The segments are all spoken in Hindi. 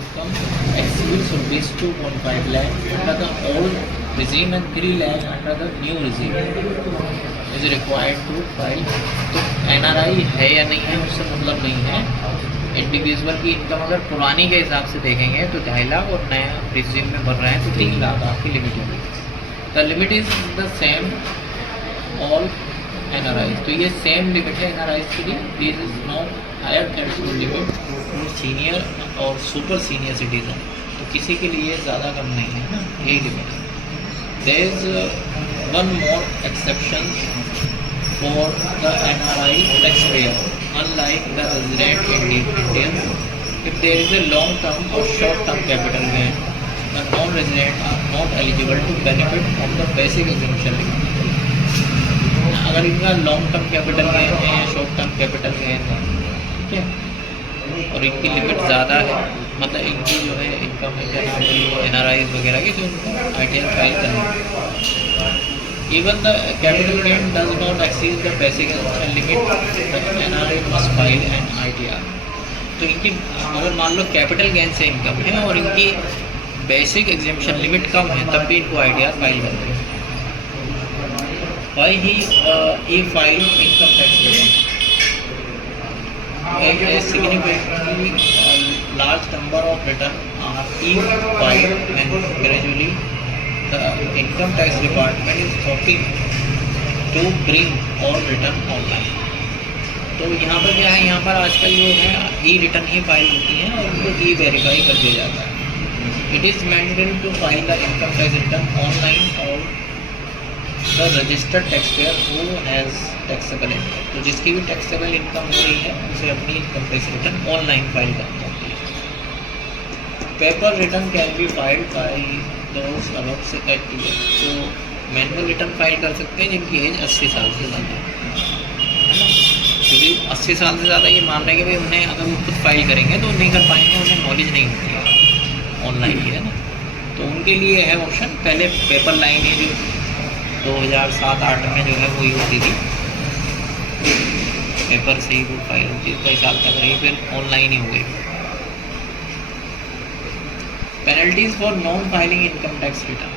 income exceeds rupees 2.5 lakh under the old regime and 3 lakh under the new regime is required to file. तो NRI है या नहीं है उससे मतलब नहीं है। इंडिविजुअल की इनकम अगर पुरानी के हिसाब से देखेंगे तो 2.5 लाख और नया रिज्यूम में भर रहे हैं तो 3 लाख आपकी लिमिट होगी। The limit is the same all NRI। तो ये सेम लिमिट है NRI के लिए। This is no higher threshold limit senior और सुपर सीनियर सिटीजन, तो किसी के लिए ज़्यादा कम नहीं है ना, यही लिमिट है। There is one more exception for the NRI tax payer unlike the resident Indians. If there is a long term or short term capital gain, the non-resident are not eligible to benefit from the basic exemption limit. अगर इनका लॉन्ग टर्म कैपिटल गेन है या शॉर्ट टर्म कैपिटल गेन है, ठीक है, और इनकी लिमिट ज़्यादा है, मतलब इनकी जो है इनकम क्या नाम है NRI वगैरह की जो इनको ITR फाइल करनी, even the capital gain does not exceed the basic exemption limit, the NRI must file an ITR। तो इनकी अगर मान लो कैपिटल गेन से इनकम है और इनकी बेसिक एग्जेम्पशन लिमिट कम है तब भी इनको ITR फाइल करते हैं। Why he filed income tax return? A significantly large number of returns are filed and gradually the income tax department is hoping to bring all return online। तो यहाँ पर क्या है, यहाँ पर आजकल जो है ई रिटर्न ही फाइल होती हैं और उनको ई वेरीफाई कर दिया जाता है। It is mandatory to file the income tax return online और the registered tax payer who has taxable income. तो जिसकी भी टैक्सेबल इनकम हो रही है उसे अपनी income tax return online file करनी होती है। Paper return can be filed by those above 30 year. तो मैनुअल रिटर्न फाइल कर सकते हैं जिनकी एज 80 साल से ज़्यादा है ना, क्योंकि 80 साल से ज़्यादा ये मान रहे हैं कि भाई उन्हें अगर वो खुद फाइल करेंगे तो नहीं कर पाएंगे, उन्हें नॉलेज नहीं होती है ऑनलाइन की, है ना। तो उनके लिए है ऑप्शन। पहले पेपर लाइन है जो 2007-8 में जो है वही होती थी, पेपर से ही वो फाइल होती है, कई साल तक रही, फिर ऑनलाइन ही हो गई। Penalties for non filing income tax return.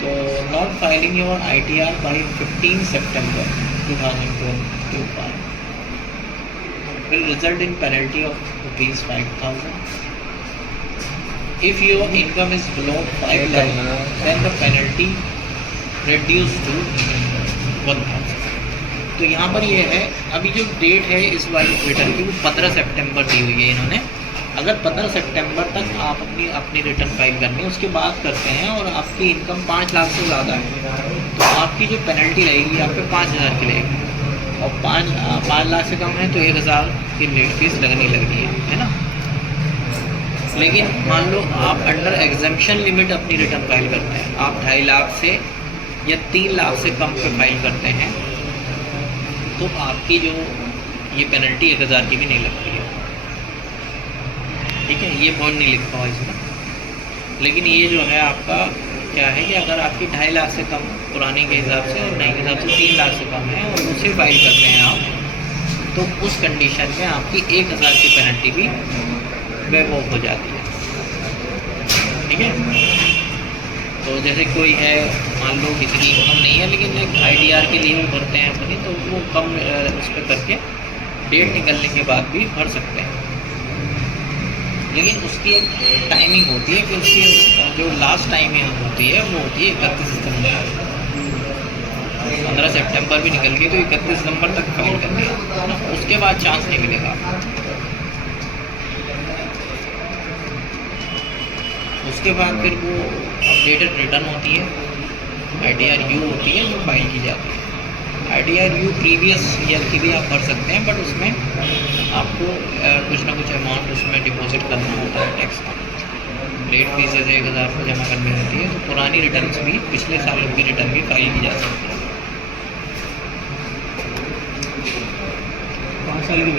तो not filing your ITR by 15 September 2025 will result in penalty of ₹5,000। If your income is below 5 lakh, then the penalty reduced to 1,000। तो यहाँ पर ये है, अभी जो डेट है इस वाली रिटर्न की वो 15 सितंबर दी हुई है इन्होंने। अगर 15 सितंबर तक आप अपनी रिटर्न फाइल करनी है, उसके बाद करते हैं और आपकी इनकम 5 लाख से ज़्यादा है तो आपकी जो पेनल्टी लगेगी आप पे 5,000 की लगेगी, और 5 लाख से कम है तो 1,000 की लेट फीस लगनी लगी है ना। लेकिन मान लो आप अंडर एग्जेम्पशन लिमिट अपनी रिटर्न फाइल करते हैं, आप 2.5 लाख से या 3 लाख से कम पे फाइल करते हैं तो आपकी जो ये पेनल्टी 1,000 की भी नहीं लगती है, ठीक है। ये पॉइंट नहीं लिखा हुआ इसमें। लेकिन ये जो है आपका क्या है कि अगर आपकी 2.5 लाख से कम पुराने के हिसाब से और नए के हिसाब से 3 लाख से कम है और उसे फाइल करते हैं आप, तो उस कंडीशन में आपकी 1,000 की पेनल्टी भी वेव ऑफ हो जाती है, ठीक है। तो जैसे कोई है, मान लो किसी की इनकम नहीं है लेकिन एक ITR के लिए वो भरते हैं अपनी, तो वो कम उस पर करके डेट निकलने के बाद भी भर सकते हैं। लेकिन उसकी एक टाइमिंग होती है कि उसकी जो लास्ट टाइमिंग होती है वो होती है 31 सितंबर। 15 सितंबर भी निकल गई तो 31 सितंबर तक फाइल करनी है ना, उसके बाद चांस नहीं मिलेगा। उसके बाद फिर वो अपडेटेड रिटर्न होती है, ITR U होती है जो फाइल की जाती है। ITR U प्रीवियस ईयर की भी आप भर सकते हैं, बट उसमें आपको कुछ ना कुछ अमाउंट उसमें डिपॉजिट करना होता है टैक्स का। लेट फीस जैसे 1,000 को जमा करनी होती है, तो पुरानी रिटर्न्स भी पिछले सालों की रिटर्न भी फाइल की जा सकती है। 5 साल की